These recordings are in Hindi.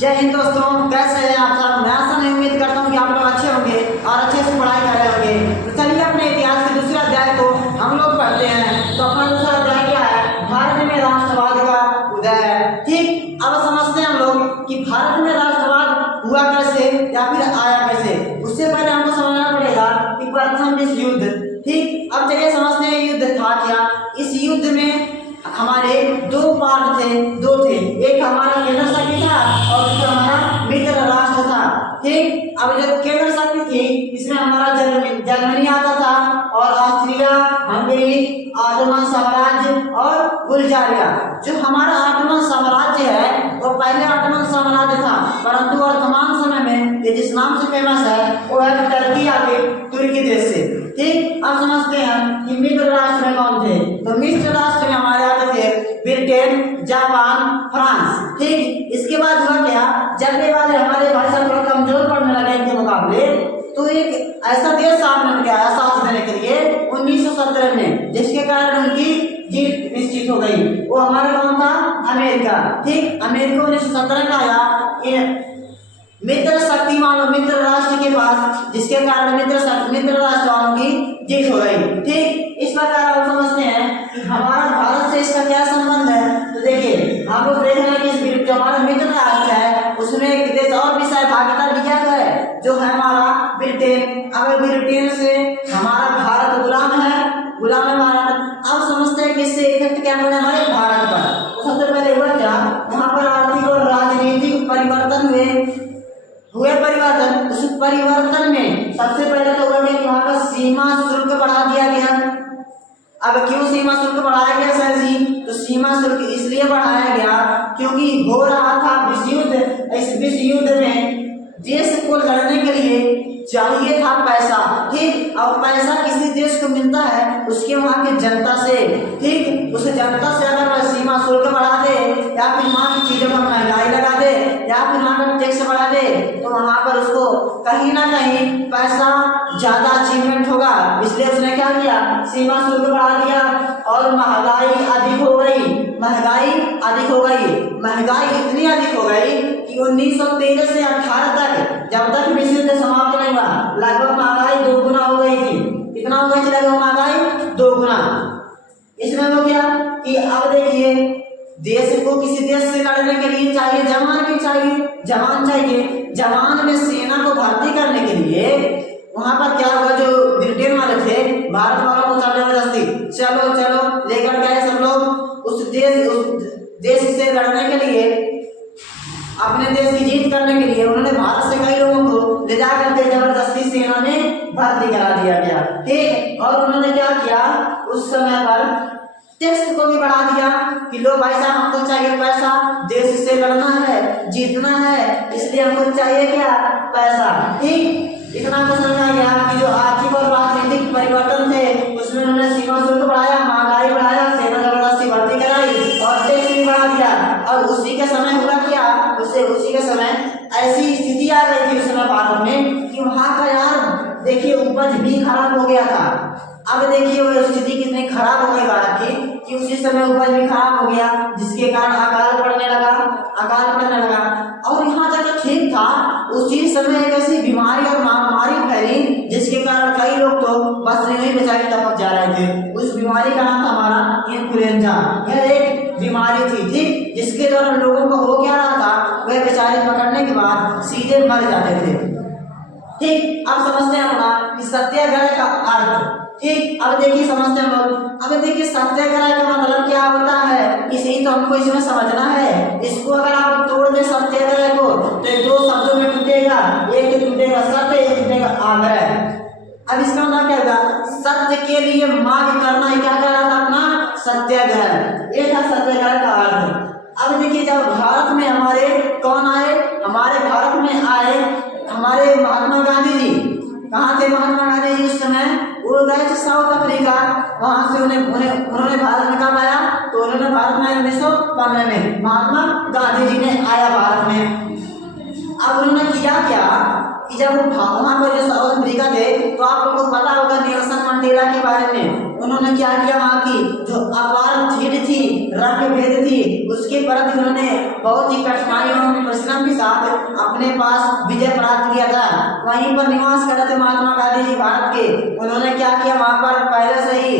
जय हिंद दोस्तों, कैसे हैं आप सब। मैं आशा नहीं उम्मीद करता हूँ कि आप लोग अच्छे होंगे और अच्छे से पढ़ाई कर रहे होंगे। तो चलिए अपने इतिहास के दूसरे अध्याय को हम लोग पढ़ते हैं। तो अपना दूसरा अध्याय क्या है? भारत में राष्ट्रवाद का उदय है। ठीक, अब समझते हैं हम लोग कि भारत में राष्ट्रवाद हुआ कैसे या फिर आया कैसे। उससे पहले हमको समझना पड़ेगा कि प्रथम विश्व युद्ध। ठीक, अब चलिए समझते हैं युद्ध था क्या। इस युद्ध में हमारे दो पार्ट थे, दो थे। एक हमारा केंद्र शक्ति था और दूसरा हमारा मित्र राष्ट्र था। ठीक, अब जब केंद्र शक्ति थी इसमें हमारा जर्मनी आता था और ऑस्ट्रिया, हंगरी, ऑटोमन साम्राज्य और बुल्गारिया। जो हमारा ऑटोमन साम्राज्य है वो पहले ऑटोमन साम्राज्य था, परंतु वर्तमान समय में ये जिस नाम से फेमस है वो है टर्की या फिर तुर्की देश से। ठीक, अब समझते हैं कि मित्र राष्ट्र में कौन थे। तो मित्र राष्ट्र में हमारे आते थे ब्रिटेन, जापान, फ्रांस। ठीक, इसके बाद हुआ क्या, जब ये वाले हमारे भाई साहब थोड़ा कमजोर पड़ने लगे इनके मुकाबले, तो एक ऐसा देश सामने उनके आया साथ देने के लिए 1917 में, जिसके कारण उनकी जीत निश्चित हो गई। वो हमारा कौन था? अमेरिका। ठीक, अमेरिका 1917 का आया मित्र शक्तिमान मित्र राष्ट्र के पास, जिसके कारण मित्र राष्ट्र वालों की जीत हो गई। ठीक, इस प्रकार आप समझते हैं कि हमारा भारत से इसका क्या संबंध है। तो देखिए आपको देखना है कि इस जो हमारा मित्र राष्ट्र है उसमें एक देश और भी सहभागिता लिया गया है, जो है हमारा ब्रिटेन। अब ब्रिटेन से हमारा भारत गुलाम है भारत। अब समझते हैं कि इससे इफेक्ट क्या पड़ा हमारे भारत पर। तो सबसे पहले हुआ क्या, वहाँ पर आर्थिक और राजनीतिक परिवर्तन हुए परिवर्तन। उस परिवर्तन में सबसे पहले तो हुआ कि वहां का सीमा शुल्क बढ़ा दिया गया। अब क्यों सीमा शुल्क बढ़ाया गया सर जी? तो सीमा शुल्क इसलिए बढ़ाया गया क्योंकि हो रहा था विश्व युद्ध। इस विश्व युद्ध में देश को लड़ने के लिए चाहिए था पैसा। ठीक, अब पैसा किसी देश को मिलता है उसके वहां की जनता से। ठीक, उस जनता से अगर वह सीमा शुल्क बढ़ा दे या फिर वहां की चीजों पर महंगाई लगा दे या फिर वहां का टैक्स बढ़ा दे तो वहां पर उसको कहीं ना कहीं पैसा ज्यादा अचीवमेंट होगा। इसलिए उसने क्या किया, सीमा शुल्क बढ़ा दिया और महंगाई अधिक हो गई। महंगाई इतनी अधिक हो गई कि 1913 से 18 तक, जब तक विश्व युद्ध समाप्त नहीं हुआ, लगभग महंगाई 2 गुना हो गई थी। कितना हो गई थी लगभग महंगाई? 2 गुना। इसमें हो गया कि अब देखिए देश को किसी देश से लड़ने के लिए चाहिए जवान चाहिए। जवान में सेना को भर्ती करने के लिए वहां पर क्या हुआ, जो ब्रिटेन वाले थे भारत वालों को जबरदस्ती चलो लेकर गए सब लोग उस देश से लड़ने के लिए, अपने देश की जीत करने के लिए। उन्होंने भारत से कई लोगों को ले जाकर के जबरदस्ती सेना में भर्ती करा दिया गया। ठीक, और उन्होंने क्या किया, उस समय पर टैक्स को भी बढ़ा दिया कि लो भाई साहब हमको चाहिए पैसा, देश से लड़ना है, जीतना है, इसलिए हमको चाहिए क्या, पैसा। ठीक, इतना तो समझ आ गया कि जो आर्थिक और राजनीतिक परिवर्तन थे उसमें उन्होंने सीमा शुल्क बढ़ाया, महंगाई बढ़ाया, सेना जबरदस्ती भर्ती कराई और टैक्स भी बढ़ा दिया। और उसी के समय हुआ क्या, उसी के समय ऐसी स्थिति आ गई थी उस समय भारत में कि वहां का यार देखिए उपज भी खराब हो गया था। अब देखिए वो स्थिति कितनी खराब हो गई भारत की कि उसी समय उपज भी खराब हो गया, जिसके कारण अकाल पड़ने लगा। और यहाँ तक ठीक था, उसी समय एक ऐसी बीमारी और महामारी फैली जिसके कारण कई लोग तो बस नहीं बेचारे टपक जा रहे थे। उस बीमारी का नाम था हमारा इन्फ्लुएंजा। यह एक बीमारी थी, ठीक, जिसके द्वारा लोगों को हो क्या रहा था, वह बेचारे पकड़ने के बाद सीधे मर जाते थे। ठीक, अब समझते हैं अपना कि सत्याग्रह का अर्थ। ठीक, अब देखिए समझते हैं लोग। अब देखिए सत्याग्रह का मतलब क्या होता है, इसे तो हमको इसमें समझना है। इसको अगर आप तोड़ दे सत्याग्रह को तो 2 शब्दों में टूटेगा, एक टूटेगा सत्य, एक टूटेगा आग्रह। अब इसका मतलब क्या होगा, सत्य के लिए मांग करना क्या कहलाता अपना सत्याग्रह। ये था सत्याग्रह का अर्थ। अब देखिए जब भारत में हमारे कौन आए, हमारे भारत में आए हमारे महात्मा गांधी जी। कहाँ थे महात्मा गांधी जी उस समय? वो गए थे साउथ अफ्रीका। वहां से उन्होंने भारत में कब आया, तो उन्होंने भारत में 1915 में महात्मा गांधी जी ने आया भारत में। अब उन्होंने किया क्या कि जब वहां पर जो साउथ अफ्रीका थे तो आप लोगों को पता होगा नेल्सन मंडेला के बारे में। उन्होंने क्या किया, वहां की जो अपार थी, रंग भेद थी, उसके प्रति उन्होंने बहुत ही कठिनाइयों परिश्रम के साथ अपने पास विजय प्राप्त किया था। वहीं पर निवास कर रहे थे महात्मा गांधी जी भारत के। उन्होंने क्या किया, वहां पर पहले से ही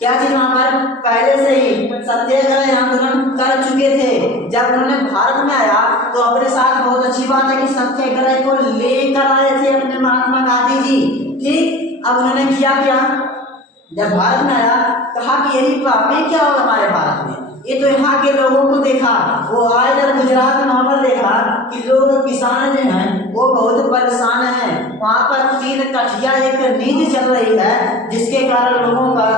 क्या चीज, वहां पर पहले से ही सत्याग्रह आंदोलन कर चुके थे। जब उन्होंने भारत में आया तो अपने साथ बहुत अच्छी बात है कि सत्याग्रह को लेकर आए थे अपने महात्मा गांधी जी। ठीक, अब उन्होंने किया क्या, जब भारत में आया कहा कि यही पापी क्या हो हमारे भारत में। ये तो यहाँ के लोगों को देखा, वो आए जब गुजरात में वहां पर देखा कि लोग किसान जो हैं वो बहुत परेशान हैं। वहां पर 3 कठिया एक नीति चल रही है, जिसके कारण लोगों का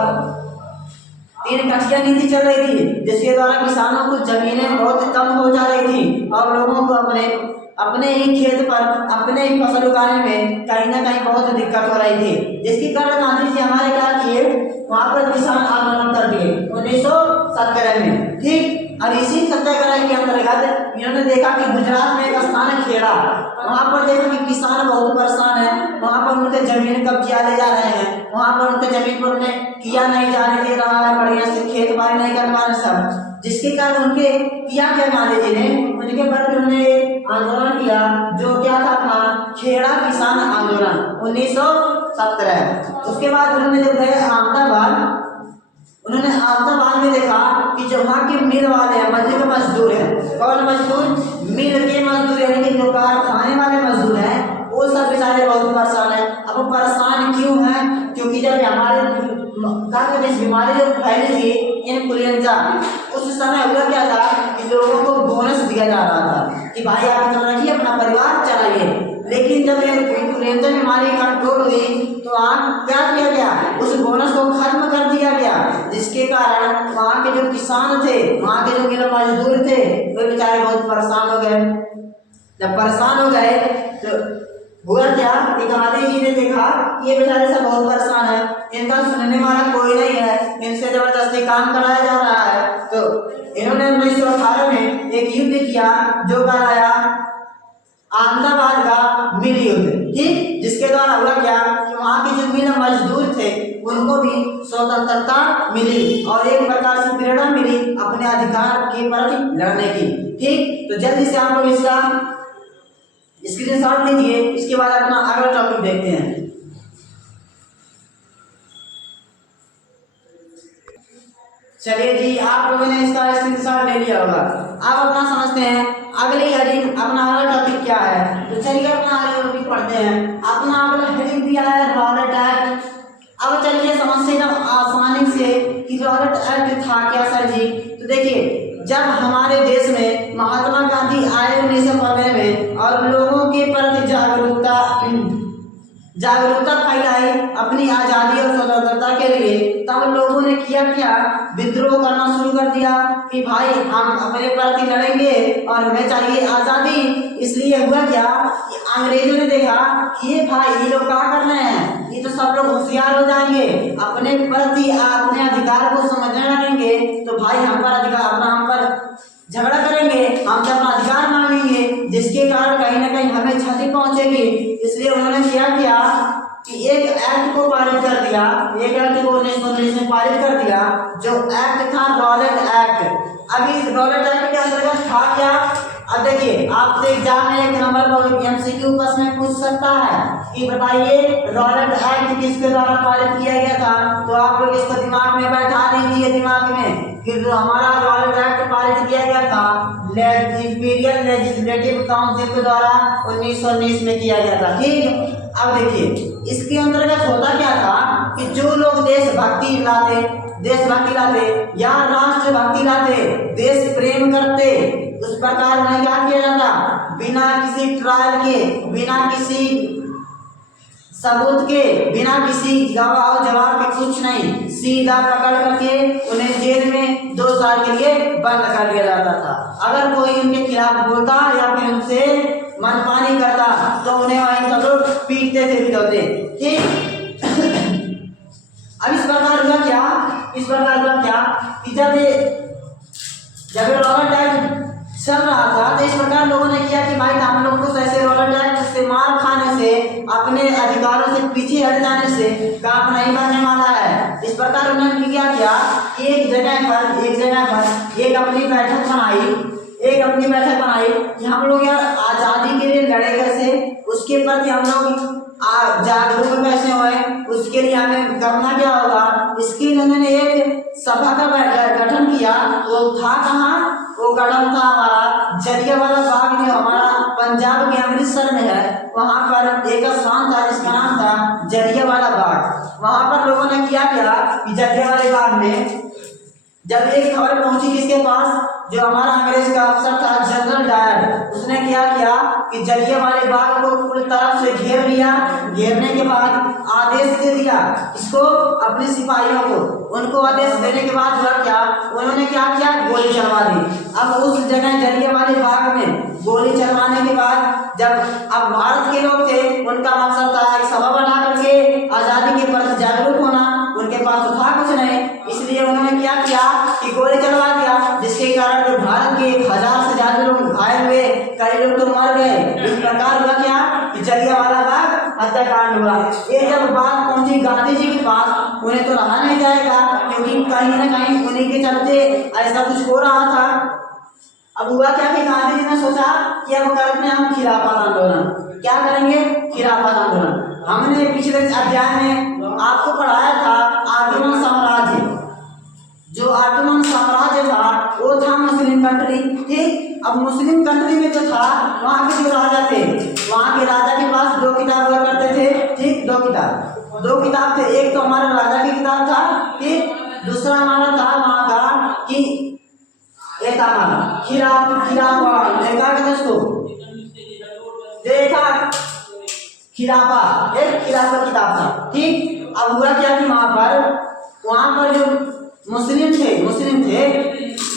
3 कठिया नीति चल रही थी, जिसके द्वारा किसानों को जमीनें बहुत कम हो जा रही थी और लोगों को अपने ही खेत पर अपने ही फसल उगाने में कहीं ना कहीं बहुत दिक्कत हो रही थी। जिसके कारण गांधी जी हमारे क्या किए, वहां पर किसान आंदोलन कर दिए 1917 में। ठीक, और इसी सत्याग्रह के अंतर्गत इन्होंने देखा कि गुजरात में एक स्थान है खेड़ा, वहां पर देखा कि किसान बहुत परेशान है, वहां पर उनके जमीन कब्जा ले जा रहे हैं, वहां पर उनके जमीन पर उन्हें किया नहीं जाने दे रहा है, बढ़िया से खेती बाड़ी नहीं कर पा रहे सब। जिसके कारण उनके किया क्या, गांधी जी ने उनके पर उन्होंने आंदोलन किया जो क्या था अपना खेड़ा किसान आंदोलन 1917। उसके बाद उन्होंने जब गए अहमदाबाद, उन्होंने अहमदाबाद में देखा कि जो वहाँ के मिल वाले हैं, मजदूर मजदूर है, कौन मजदूर, मिल के मजदूर यानी कि जो कारखाने वाले मजदूर हैं, वो सब बेचारे बहुत परेशान है। अब वो परेशान क्यों है, क्योंकि जब हमारे इस बीमारी जो फैली थी इन्फ्लुएंजा, उस समय हुआ क्या था कि लोगों को बोनस दिया जा रहा था कि भाई आप चल रखिए अपना परिवार चलाइए। लेकिन जब इन्फ्लुएंजा बीमारी कंट्रोल हुई तो आप क्या किया गया, उस बोनस को खत्म कर दिया गया। जिसके कारण वहाँ के जो किसान थे, वहाँ के जो मिल मजदूर थे, वे बेचारे बहुत परेशान हो गए। जब परेशान हो गए तो हुआ क्या कि गांधी जी ने देखा ये बेचारे सब बहुत परेशान है, इनका सुनने वाला कोई नहीं है, इनसे जबरदस्ती काम कराया जा रहा है। तो इन्होंने 1918 में एक युद्ध किया जो कराया अहमदाबाद का मिल युद्ध। ठीक, जिसके द्वारा हुआ क्या कि वहाँ के जो मिल मजदूर थे उनको भी स्वतंत्रता मिली और एक प्रकार से प्रेरणा मिली अपने अधिकार के प्रति लड़ने की। ठीक, तो जल्दी से आप लोग इसका स्क्रीनशॉट लीजिए, इसके बाद अपना अगला टॉपिक देखते हैं। चलिए जी, आप लोगों ने इसका स्क्रीनशॉट ले लिया होगा। अब अपना समझते हैं अगली हेडिंग, अपना अगला टॉपिक क्या है। तो चलिए अपना अगला टॉपिक पढ़ते हैं। अपना अगला हेडिंग दिया है रॉलेट एक्ट। अब चलिए समझते हैं आसानी से कि रॉलेट एक्ट था क्या सर जी। तो देखिए, जब हमारे देश में महात्मा गांधी आए 1915 में और लोगों के प्रति जागरूकता फैलाई अपनी आज़ादी और स्वतंत्रता के लिए, तब लोगों ने किया क्या, विद्रोह करना शुरू कर दिया कि भाई हम अपने प्रति लड़ेंगे और हमें चाहिए आज़ादी। इसलिए हुआ क्या कि अंग्रेजों ने देखा कि ये भाई ये लोग क्या कर रहे हैं, ये तो सब लोग होशियार हो जाएंगे, अपने प्रति अपने अधिकार को समझने लगेंगे, तो भाई हम पर अधिकार अपना हम पर झगड़ा करेंगे, हम से अपना अधिकार मांगेंगे, जिसके कारण कहीं ना कहीं हमें क्षति पहुंचेगी। इसलिए उन्होंने क्या किया कि एक एक्ट को पारित कर दिया, एक एक्ट को 1919 में पारित कर दिया जो एक्ट था रॉलेट एक्ट। अभी इस रॉलेट एक्ट के अंतर्गत था क्या, अब देखिए आपसे एग्जाम में 1 नंबर पर एमसीक्यू प्रश्न पूछ सकता है कि बताइए रॉलेट एक्ट किसके द्वारा पारित किया गया था। तो आप लोग इसको दिमाग में बैठा दीजिए, दिमाग में कि जो हमारा रॉलेट एक्ट पारित किया गया था इंपीरियल लेजिस्लेटिव काउंसिल के द्वारा 1919 में किया गया था। ठीक, अब देखिए इसके अंतर्गत होता क्या था कि जो लोग देशभक्ति लाते या राष्ट्रभक्ति लाते, देश प्रेम करते, उस प्रकार उन्हें क्या किया जाता, बिना किसी ट्रायल के, बिना किसी सबूत के, बिना किसी गवाह जवाब के, कुछ नहीं, सीधा पकड़ करके उन्हें जेल में 2 साल के लिए बंद कर दिया जाता था। अगर कोई उनके खिलाफ बोलता या फिर उनसे मनमानी करता तो उन्हें वहीं सब लोग पीटते थे, बिठोते। ठीक, अब इस प्रकार हुआ क्या कि जब रॉलेट एक्ट चल रहा था तो इस प्रकार लोगों ने किया कि भाई हम लोग को ऐसे रॉलेट एक्ट से मार खाने से, अपने अधिकारों से पीछे हट जाने से काम नहीं बनने वाला है। इस प्रकार उन्होंने क्या किया, एक जगह पर एक अपनी बैठक बनाई, एक अपनी बैठक बनाई कि हम लोग यार आज़ादी के लिए लड़े कैसे, उसके प्रति हम लोग जागरूक कैसे हुए, उसके लिए हमें करना क्या होगा। इसके लिए उन्होंने एक सभा का गठन किया। वो था कहाँ, वो गठन था हमारा जलियांवाला बाग, जो हमारा पंजाब के अमृतसर में है। वहाँ पर एक स्थान था जिसका नाम था जलियांवाला बाग। वहाँ पर लोगों ने क्या किया कि जलियांवाला बाग में जब एक खबर पहुंची किसके पास, जो हमारा अंग्रेज का अफसर था जनरल डायर, उसने क्या किया कि जलियांवाला बाग को पूरी तरफ से घेर लिया। घेरने के बाद आदेश दे दिया इसको अपने सिपाहियों को। उनको आदेश देने के बाद हुआ क्या, उन्होंने क्या किया, गोली चलवा दी। अब उस जगह जलियांवाला बाग में गोली चलवाने के बाद जब अब भारत के लोग थे, उनका मकसद था एक सभा बना करके आजादी के प्रति जागरूक होना। उनके पास तो था कुछ नहीं, इसलिए उन्होंने क्या किया कि गोली चलवा दिया, जिसके कारण जो भारत के 1000 से ज्यादा लोग घायल हुए, कई लोग तो मर गए। इस प्रकार हुआ क्या कि जलियांवाला बाग हत्याकांड हुआ। ये जब बात पहुंची गांधी जी के पास, उन्हें तो रहा नहीं जाएगा, क्योंकि कहीं ना कहीं उन्हीं के चलते ऐसा कुछ हो रहा था। अब हुआ क्या कि गांधी जी ने सोचा कि अब करते हैं हम खिलाफत आंदोलन। क्या करेंगे, खिलाफत आंदोलन। हमने पिछले अध्याय में आपको पढ़ाया था ऑटोमन साम्राज्य। जो ऑटोमन साम्राज्य था वो था मुस्लिम कंट्री, ठीक। अब मुस्लिम कंट्री में जो था, वहाँ के जो राजा थे, वहाँ के राजा के पास 2 किताब हुआ करते थे, ठीक। 2 किताब थे। एक तो हमारा राजा की किताब था, ठीक। दूसरा हमारा था वहाँ का कि एक हमारा खिलाफा, एक खिलाफत किताब था, ठीक। अब हुआ क्या कि वहाँ पर जो मुस्लिम थे,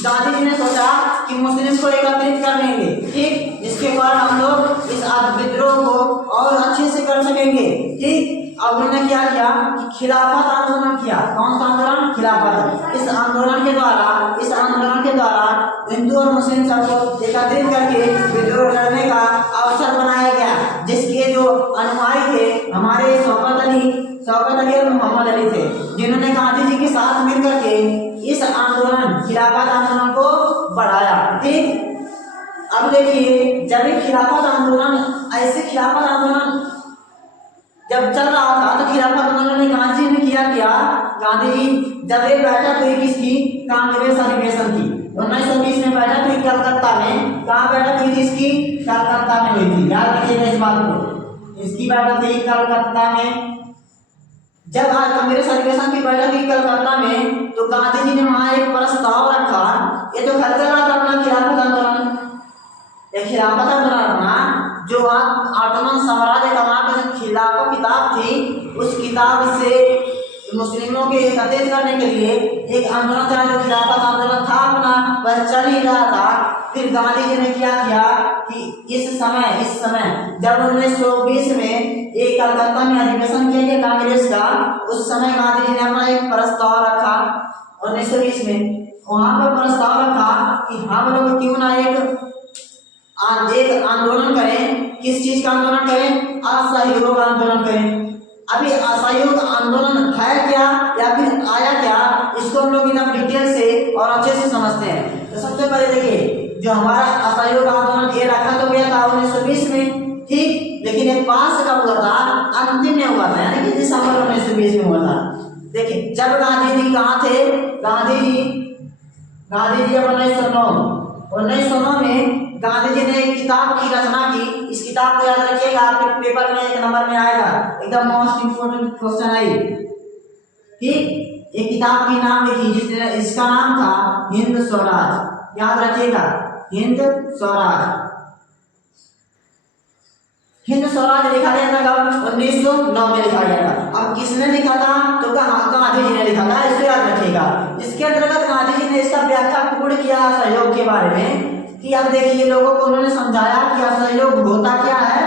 गांधी जी ने सोचा कि मुस्लिम को एकत्रित कर लेंगे, ठीक, जिसके कारण हम लोग इस विद्रोह को और अच्छे से कर सकेंगे, ठीक। अब उन्होंने क्या किया कि खिलाफत आंदोलन किया। कौन सा आंदोलन, खिलाफत। इस आंदोलन के द्वारा हिंदू और मुस्लिम सबको एकत्रित करके विद्रोह लड़ने का अवसर बनाया गया, जिसके जो अनुयायी थे हमारे शौकत अली और मोहम्मद अली थे, जिन्होंने गांधी जी के साथ मिलकर के इस आंदोलन, खिलाफत आंदोलन को बढ़ाया, ठीक। अब देखिए, जब खिलाफत आंदोलन जब चल रहा था, तो खिलाफत आंदोलन में गांधी जी ने क्या, गांधी जी जब एक बैठक हुई किसकी, कांग्रेस अधिवेशन की। 1920 में बैठक हुई कलकत्ता में। कहाँ बैठक हुई थी इसकी, कलकत्ता में हुई थी। याद रखिएगा इस बात को, इसकी बैठक हुई कलकत्ता में। जब आज कांग्रेस अधिवेशन की बैठक हुई कलकत्ता में, तो गांधी जी ने वहाँ एक प्रस्ताव रखा। ये तो खर्च रहा था अपना खिलाफत आंदोलन, अपना जो ऑटोमन साम्राज्य का वहाँ पे खिलाफत किताब थी, उस किताब से मुस्लिमों के एकत्रित करने के लिए एक आंदोलन चला, जो खिलाफत आंदोलन था अपना, वह चल ही रहा था। फिर गांधी जी ने क्या किया कि इस समय जब 1920 में एक कलकत्ता में अधिवेशन किया गया कांग्रेस का, उस समय गांधी जी ने अपना एक प्रस्ताव रखा 1920 में। वहाँ पर प्रस्ताव रखा कि हम लोग क्यों ना एक आंदोलन करें। किस चीज का आंदोलन करें, असहयोग आंदोलन करें। अभी असहयोग आंदोलन है क्या या फिर आया क्या, इसको हम लोग एकदम डिटेल से और अच्छे से समझते हैं। तो सबसे पहले देखिए, जो हमारा असहयोग आंदोलन ये रखा तो गया था 1920 में, ठीक, लेकिन ये पास कब हुआ था, अंतिम में हुआ था, यानी कि दिसंबर 1920 में हुआ था। देखिए, जब गांधी जी कहाँ थे, गांधी जी अब 1909 में गांधी जी ने एक किताब की रचना की। इस किताब को याद रखिएगा, आपके पेपर में 1 नंबर में आएगा, एकदम मोस्ट इम्पोर्टेंट क्वेश्चन है, ठीक। एक किताब की नाम लिखी, इसका नाम था हिंद स्वराज। याद रखिएगा, हिंद स्वराज लिखा गया था कब, 1909 में लिखा गया था। अब किसने लिखा था, तो गांधी जी ने लिखा था, इसको याद रखिएगा। इसके अंतर्गत गांधी जी ने इसका व्याख्या पूर्ण किया सहयोग के बारे में, कि अब देखिए लोगों को उन्होंने समझाया कि असहयोग होता क्या है,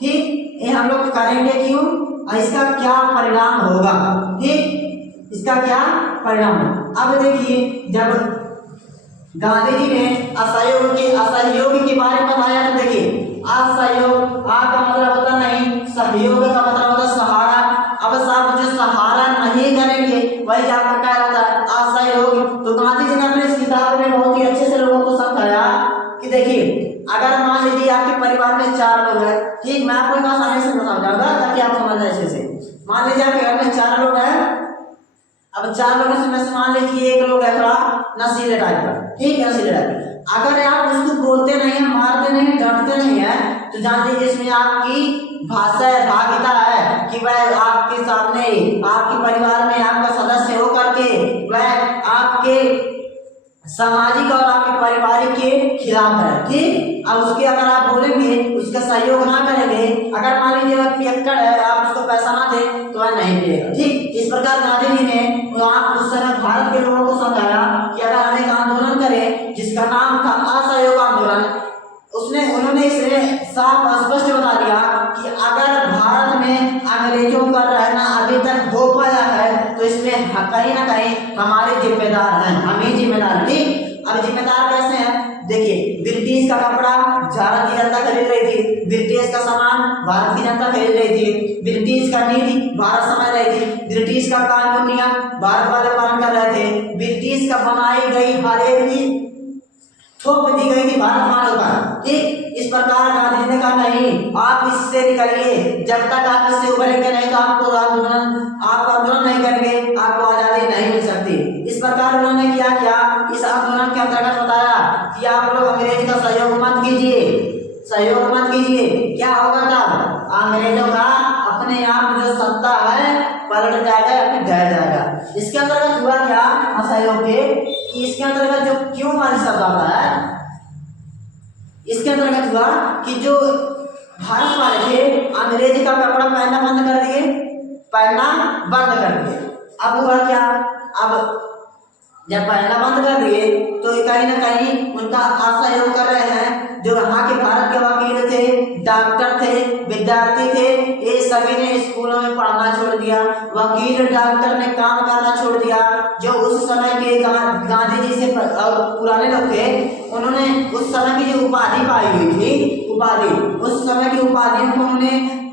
ठीक, ये हम लोग करेंगे क्यों और इसका क्या परिणाम होगा, ठीक, इसका क्या परिणाम। अब देखिए, जब गांधी जी ने असहयोग के बारे में बताया, तो देखिए असहयोग, आ का मतलब होता नहीं, सहयोग का मतलब होता सहारा। अब साहब जो सहारा नहीं करेंगे वही आपका क्या रहता है, असहयोग। तो गांधी जी ने अपने इस किताब में बहुत ही अच्छे से लोगों को समझाया लीजिए 4 लोग हैं, ठीक, मैं आपको एक आसानी से समझाऊंगा ताकि आप समझ जाए अच्छे से। मान लीजिए आपके घर में 4 लोग हैं, अब 4 लोगों में से मान लीजिए एक लोग है थोड़ा नशीले टाइप का, ठीक है, नशीले टाइप। अगर आप उसको बोलते नहीं है, मारते नहीं है, डांटते नहीं है, तो जान लीजिए इसमें आपकी भाषा है, भागीता है कि वह आपके सामने, आपके परिवार में आपका सदस्य हो करके वह आपके सामाजिक और आपके पारिवारिक के खिलाफ है, ठीक। अब उसके अगर आप बोलेंगे, उसका सहयोग ना करेंगे, अगर मान लीजिए वह पियक्कड़ है, आप उसको पैसा ना दे तो वह नहीं पिएगा, ठीक। इस प्रकार गांधी जी ने आप उस समय भारत के लोगों को समझाया कि अगर हम एक आंदोलन करें जिसका नाम था असहयोग आंदोलन, उन्होंने इसमें साफ स्पष्ट बता दिया कि अगर भारत में अंग्रेजों का रहना अभी तक हो पाया है तो इसमें कहीं ना कहीं हमारे जिम्मेदार हैं, हम ही जिम्मेदार, ठीक। अब जिम्मेदार कैसे हैं, देखिए, ब्रिटिश का कपड़ा भारत की जनता खरीद रही थी, ब्रिटिश का सामान भारत की जनता खरीद रही थी, ब्रिटिश का नीति भारत समझ रही थी, ब्रिटिश का कानून नियम भारत वाले पालन कर रहे थे, ब्रिटिश का बनाई गई हर एक चीज थोप दी गई थी भारत मानव पर, ठीक। इस प्रकार गांधी जी ने कहा नहीं, आप इससे निकलिए, जब तक आप इससे उभरेंगे नहीं तो आपको आंदोलन नहीं करेंगे, आपको आजादी नहीं मिल सकती। इस प्रकार उन्होंने किया क्या, इस आंदोलन के अंतर्गत बताया कि आप लोग अंग्रेज का सहयोग मत कीजिए, सहयोग मत कीजिए। क्या होगा तब, अंग्रेजों का अपने आप जो सत्ता है पलट जाएगा, फिर ढह जाएगा। इसके अंतर्गत हुआ क्या असहयोग के, इसके अंतर्गत जो क्यों वाली शब्द आता है, इसके अंतर्गत हुआ कि जो भारत वाले थे अंग्रेजी का कपड़ा पहनना बंद कर दिए, पहनना बंद कर दिए। अब हुआ क्या, अब जब पहनना बंद कर दिए तो कहीं ना कहीं उनका असहयोग कर रहे हैं जो यहाँ के भारत के वकील थे, डॉक्टर थे, विद्यार्थी थे, ये सभी ने स्कूलों में पढ़ना छोड़ दिया, वकील डॉक्टर ने काम करना छोड़ दिया। जो उस समय के गांधी जी से पुराने लोग थे, उन्होंने उस समय की जो उपाधि पाई हुई थी, उपाधि, उस समय की उपाधियों को उन्होंने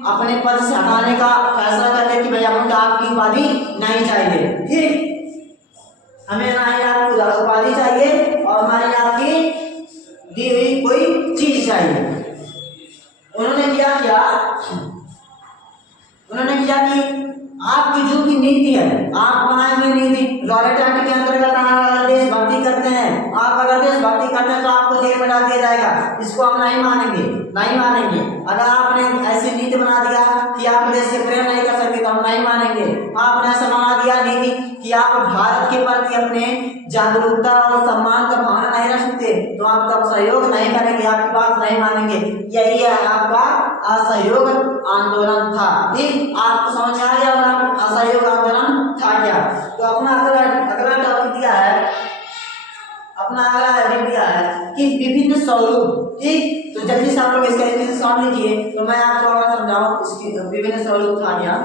अपने पद से हटाने का फैसला कर लिया कि भैया मुझे आपकी उपाधि नहीं चाहिए, ठीक, हमें ना ही आपको उपाधि चाहिए और ना ही आपकी दी हुई कोई चीज चाहिए। उन्होंने क्या, उन्होंने किया कि आपकी जो भी नीति है, आप बनाए हुए नीति रॉलेट एक्ट के अंतर्गत अगर देशभक्ति करते हैं, आप अगर देशभक्ति करते हैं तो आपको जेल में डाल दिया जाएगा, इसको हम नहीं मानेंगे, नहीं मानेंगे। अगर आपने ऐसी नीति बना दिया कि आप देश से प्रेम नहीं कर सकते तो हम नहीं मानेंगे। आपने ऐसा बना दिया नीति कि आप भारत के प्रति अपने जागरूकता और सम्मान का भावना नहीं रख सकते तो आपका सहयोग नहीं करेंगे, आपकी बात नहीं मानेंगे। यही है आपका असहयोग आंदोलन था, ठीक। आपको समझ में आ गया असहयोग आंदोलन था क्या। तो अपना अगला टॉपिक दिया है, अपना अगला हेडिंग दिया है कि विभिन्न स्वरूप, ठीक। तो जल्दी से आप लोग इसका एक समझ लीजिए तो मैं आपको अगर समझाऊं इसकी विभिन्न स्वरूप था क्या।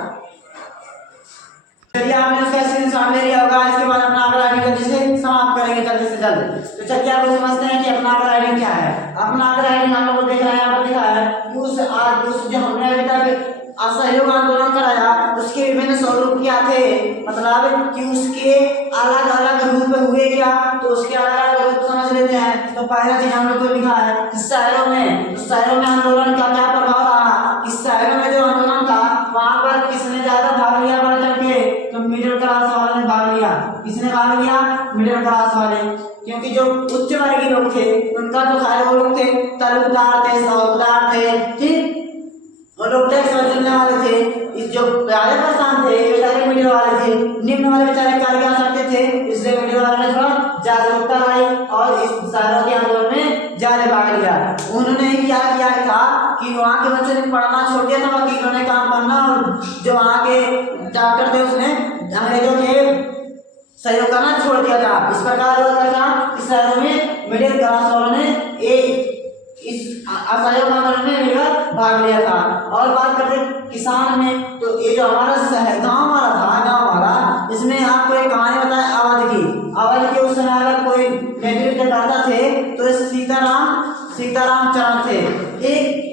चलिए आपने उसका स्क्रीनशॉट ले लिया होगा, इसके बाद अपना अगला हेडिंग जल्दी से समाप्त करेंगे जल्दी से जल्द। तो चलिए आप समझते हैं कि अपना अगला हेडिंग क्या है। अपना अगला हेडिंग हम लोग देख रहे हैं, यहाँ पर लिखा है कि उस जो हमने अभी तक असहयोग आंदोलन कराया उसके विभिन्न स्वरूप क्या थे, मतलब कि उसके अलग अलग रूप हुए क्या, तो उसके अलग अलग रूप समझ लेते हैं। तो पहला चीज हम लोग को लिखा है कि शहरों में आंदोलन का क्या प्रभाव रहा, कि शहरों में जो आंदोलन था वहां पर किसने ज्यादा भाग लिया बढ़ चढ़ के, तो मिडिल क्लास वाले ने भाग लिया। किसने भाग लिया, मिडिल क्लास वाले, क्योंकि जो उच्च वर्गीय लोग थे उनका तो खैर वो लोग थे तलबदार थे, सौदार थे, ठीक, वो लोग टैक्स वसूलने वाले थे। इस जो प्यारे परेशान थे ये बेचारे मिडिल वाले थे, निम्न वाले बेचारे कर क्या सकते थे, इसलिए मिडिल वाले ने थोड़ा जागरूकता लाई और इस शहरों के आंदोलन में ज्यादा भाग लिया। उन्होंने क्या किया था कि वहाँ के बच्चों ने पढ़ना छोड़ दिया था, वकीलों ने काम करना, और जो वहाँ के डॉक्टर थे उसने अंग्रेजों के सहयोग करना छोड़ दिया था। इस प्रकार इस शहरों में मिडिल क्लास वालों ने इस असहयोग आंदोलन में मिलकर भाग लिया था। और बात करते किसान में, तो ये जो हमारा गाँव वाला था, गाँव वाला, इसमें आपको एक कहानी बताए अवध की उस समय अगर कोई नेतृत्व करता थे तो सीताराम चरण थे, ठीक।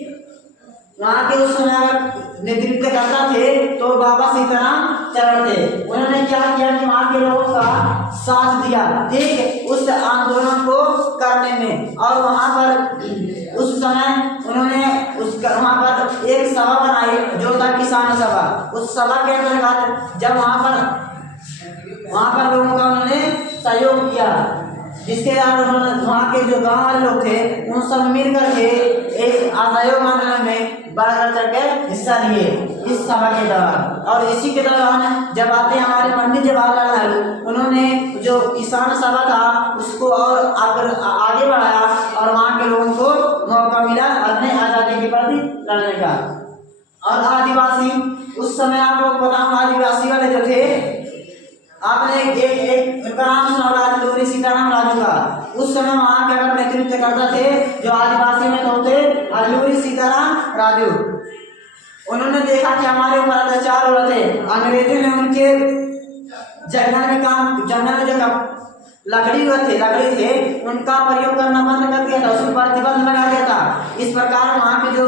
वहाँ के उस समय अगर नेतृत्व करता थे तो बाबा सीताराम चरण थे। उन्होंने क्या किया कि वहाँ के लोगों का साथ दिया, ठीक, उस आंदोलन को करने में। और वहाँ पर उस समय उन्होंने उस किसान सभा। उस सभा के अंतर्गत जब वहाँ पर लोगों का उन्होंने सहयोग किया, जिसके कारण उन्होंने वहाँ के जो गाँव वाले लोग थे उन सब मिल करके एक असहयोग आंदोलन में बढ़ चढ़ कर हिस्सा लिए इस सभा के दौरान। और इसी के दौरान जब आते हमारे पंडित जवाहरलाल नेहरू, उन्होंने जो किसान सभा था उसको और आगे बढ़ाया और वहाँ के लोगों को मौका मिला अपने आज़ादी के प्रति लड़ने का। और आदिवासी, उस समय आप लोग बताऊँ, आदिवासी वाले जो थे, आपने एक उनका नाम सुना होगा, लूरी सीताराम राजू का। उस समय वहाँ के अगर नेतृत्व करते थे जो आदिवासी में तो थे लूरी सीताराम राजू। उन्होंने देखा कि हमारे ऊपर अत्याचार हो रहे थे, अंग्रेजों ने उनके जंगल में जो लकड़ी थे उनका प्रयोग करना बंद कर दिया था, उस पर प्रतिबंध लगा दिया था। इस प्रकार वहाँ के जो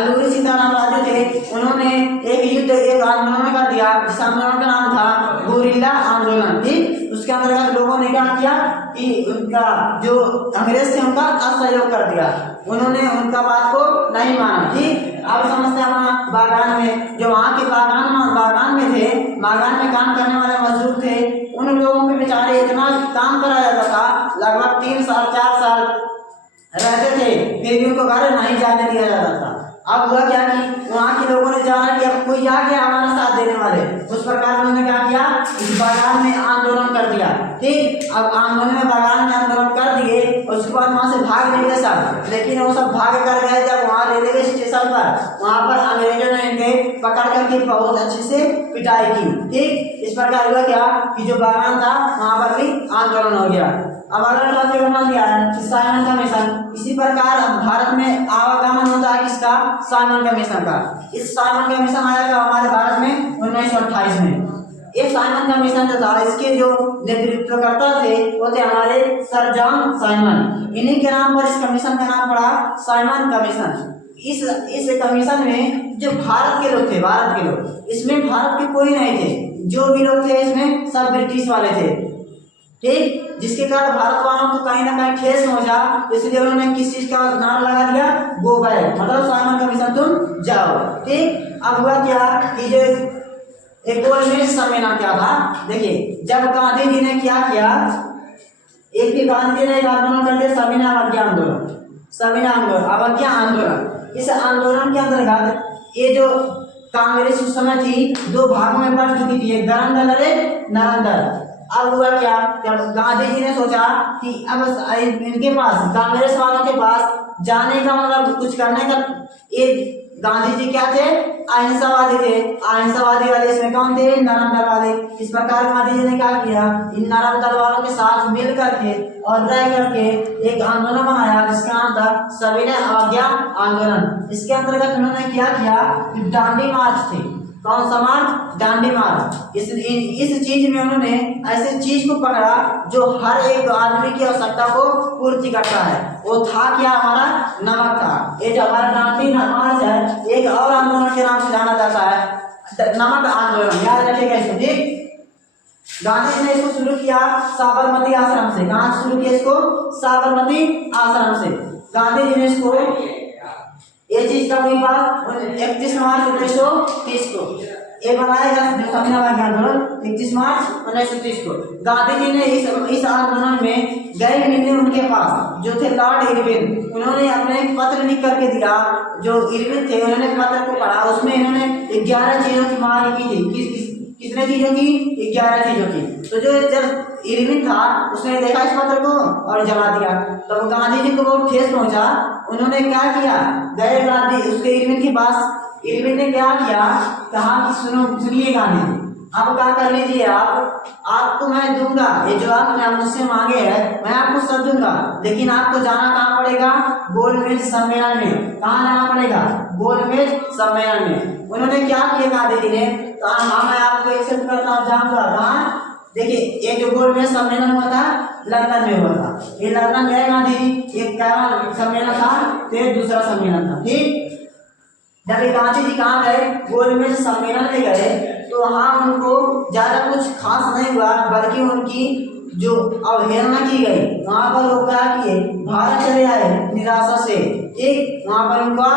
लूरी सीताराम राजू थे उन्होंने एक आंदोलन कर दिया, जिस आंदोलन का नाम था गोरिल्ला आंदोलन। ठीक, उसके अंतर्गत लोगों ने क्या किया कि उनका जो अंग्रेज थे उनका असहयोग कर दिया, उन्होंने उनका बात को नहीं माना। ठीक, अब समझते हैं बागान में जो वहाँ के बागान में थे, बागान में काम करने वाले मजदूर थे, उन लोगों के बेचारे इतना काम कराया जाता था, लगभग 3 साल 4 साल रहते थे, फिर भी उनको घर नहीं जाने दिया जाता था। अब हुआ क्या कि वहाँ के लोगों ने जाना कि अब कोई आ गया हमारा साथ देने वाले, उस प्रकार उन्होंने क्या किया, इस बागान में आंदोलन कर दिया। ठीक, अब बागान में आंदोलन कर दिए, उसके बाद वहाँ से भाग निकले सब, लेकिन वो सब भाग कर गए। जब वहाँ रेलवे स्टेशन पर वहाँ पर अंग्रेजों ने इनके पकड़ करके बहुत अच्छे से पिटाई की। ठीक, इस प्रकार हुआ क्या कि जो बागान था वहाँ पर भी आंदोलन हो गया। अब अगला टॉपिक अपना दिया है साइमन कमीशन। इसी प्रकार अब भारत में आवागमन होता है किसका, साइमन कमीशन का। इस साइमन कमीशन आया था हमारे भारत में 1928 में। ये साइमन कमीशन जो था, इसके जो नेतृत्वकर्ता थे वो थे हमारे सर जॉन साइमन। इन्हीं के नाम पर इस कमीशन का नाम पड़ा साइमन कमीशन। इस कमीशन में जो भारत के लोग थे, इसमें भारत के कोई नहीं थे, जो भी लोग थे इसमें सब ब्रिटिश वाले थे। ठीक, जिसके कारण भारत वालों को कहीं ना कहीं ठेस पहुंचा, इसलिए उन्होंने किस चीज का नाम लगा दिया, गो बैक, मतलब साइमन कमीशन तुम जाओ। ठीक, अब हुआ क्या कि जो एक गोलमेज सम्मेलन क्या था, देखिए जब गांधी जी ने क्या किया, एक भी गांधी ने आंदोलन कर दिया, सविनय अवज्ञा आंदोलन। इस आंदोलन के अंतर्गत ये जो कांग्रेस उस समय थी 2 भागों में बंट चुकी थी, एक गरम दल और एक नरम दल। अब हुआ क्या, जब गांधी जी ने सोचा कि अब इनके पास, कांग्रेस वालों के पास जाने का मतलब कुछ करने का, एक गांधी जी क्या थे, अहिंसावादी थे। अहिंसावादी वाले इसमें कौन थे, नरम दल वाले। इस प्रकार गांधी जी ने क्या किया, इन नरम दल वालों के साथ मिल करके और रह करके एक आंदोलन बनाया जिसका नाम था सविनय अवज्ञा आंदोलन। इसके अंतर्गत उन्होंने क्या किया, दांडी मार्च थे। कौन सा मार्च, दांडी मार्च। इस चीज में उन्होंने ऐसे चीज को पकड़ा जो हर एक आदमी की आवश्यकता को पूर्ति करता है, वो था क्या, हमारा नमक था। ये जो हमारा दांडी मार्च है, एक और आंदोलन के नाम से जाना जाता है, नमक आंदोलन, याद रखिएगा इसको। ठीक, गांधी जी ने इसको शुरू किया साबरमती आश्रम से। कहाँ से शुरू किया इसको, साबरमती आश्रम से। गांधी जी ने इसको, ये चीज कब हुई बात, 31 मार्च 1930 को ये बनाया गया सविनय अवज्ञा आंदोलन, 31 मार्च 1930 को। गांधी जी ने इस आंदोलन में गए मिलने उनके पास जो थे लॉर्ड इरविन, उन्होंने अपने पत्र लिख करके दिया। जो इरविन थे उन्होंने पत्र को पढ़ा, उसमें इन्होंने 11 चीजों की मांग की थी। कितने चीजों की, 11 चीजों की। तो जो जब इरविन था उसने देखा इस पत्र को और जला दिया, तो गांधी जी को बहुत ठेस पहुंचा। उन्होंने क्या किया, गए गांधी उसके इरविन के पास, इरविन ने क्या किया, कहा कि सुनिए गांधी जी, आप क्या कर लीजिए, आपको मैं दूंगा, ये जो आपने मुझसे मांगे है मैं आपको सब दूंगा, लेकिन आपको जाना कहाँ पड़ेगा, गोलमेज सम्मेलन में। कहाँ जाना पड़ेगा, गोलमेज सम्मेलन में। उन्होंने क्या किया गांधी जी ने, तो मैं आपको एक्सेप्ट करता हूँ, जाऊंगा कहाँ, देखिए ये जो गोलमेज सम्मेलन हुआ था लंदन में हुआ था। ये लंदन गए गांधी जी, एक पहला सम्मेलन था, फिर दूसरा सम्मेलन था। ठीक, जब गांधी जी कहाँ गए, गोलमेज सम्मेलन में गए, तो वहाँ उनको ज्यादा कुछ खास नहीं हुआ, बल्कि उनकी जो अवहेलना की गई, वहाँ पर वो क्या किए, भारत चले आए निराशा से। ठीक, वहाँ पर उनका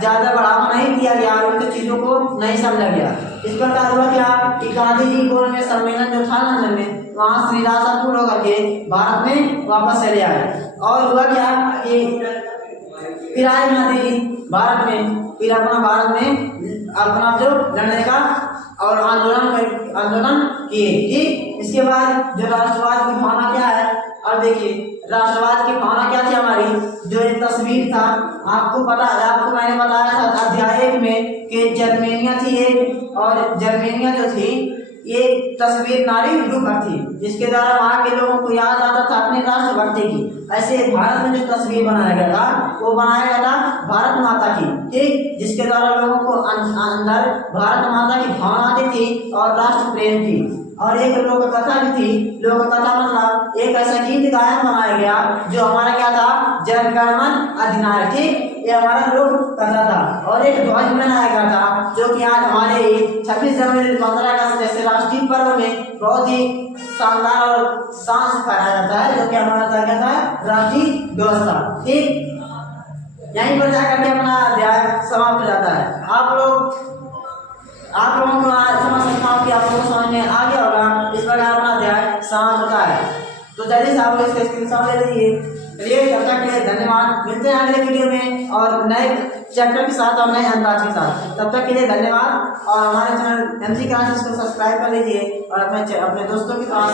ज्यादा बढ़ावा नहीं दिया गया, उनकी चीजों को नहीं समझा गया। इस प्रकार हुआ क्या कि गांधी जी को में सम्मेलन जो था लंदन में, वहाँ से निराशापूर्ण होकर के भारत में वापस चले आए। और हुआ क्या कि फिर आए गांधी जी भारत में, फिर अपना भारत में अपना जो लड़ने का और आंदोलन किए। ठीक, इसके बाद जो राष्ट्रवाद की भावना क्या है, अब देखिए राष्ट्रवाद की भावना क्या थी हमारी, जो एक तस्वीर था, आपको पता है, आपको मैंने बताया था अध्याय 1 में कि जर्मेनिया थी एक, और जर्मेनिया जो थी ये तस्वीर नारी रूपक थी, जिसके द्वारा वहाँ के लोगों को याद आता था अपने राष्ट्रभक्ति की। ऐसे भारत में जो तस्वीर बनाया गया था वो बनाया गया था भारत माता की। ठीक, जिसके द्वारा लोगों को अंदर भारत माता की भावना आती थी और राष्ट्र प्रेम थी। और एक लोक कथा भी थी, लोक कथा मतलब एक ऐसा गीत गायन बनाया गया जो हमारा क्या था, जन गण मन अधिनायक। ठीक, ये हमारा लोक कथा था। और एक ध्वज बनाया गया था जो कि आज हमारे 26 जनवरी 15 अगस्त जैसे राष्ट्रीय पर्व में बहुत ही शानदार और शान से फहराया जाता है, जो कि हमारा क्या था, राष्ट्रीय ध्वज था। ठीक, यहीं पर जाकर के अपना अध्याय समाप्त हो जाता है। आप लोगों को समझ सकता हूँ कि आप लोगों को समझ में आ गया होगा। इस प्रकार अपना अध्याय समाप्त होता है। तो जल्दी से आप लोग इसका स्क्रीनशॉट ले लीजिए। चलिए, तब तक के लिए धन्यवाद। मिलते हैं अगले वीडियो में और नए चैप्टर के साथ और नए अंदाज के साथ। तब तक के लिए धन्यवाद। और हमारे चैनल MC क्लासेस को सब्सक्राइब कर लीजिए और अपने दोस्तों के पास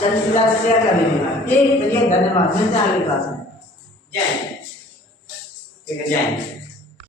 जल्दी से ज़्यादा शेयर कर लीजिए। ठीक, चलिए धन्यवाद। मिलते हैं अगली क्लास में। जय हिंद।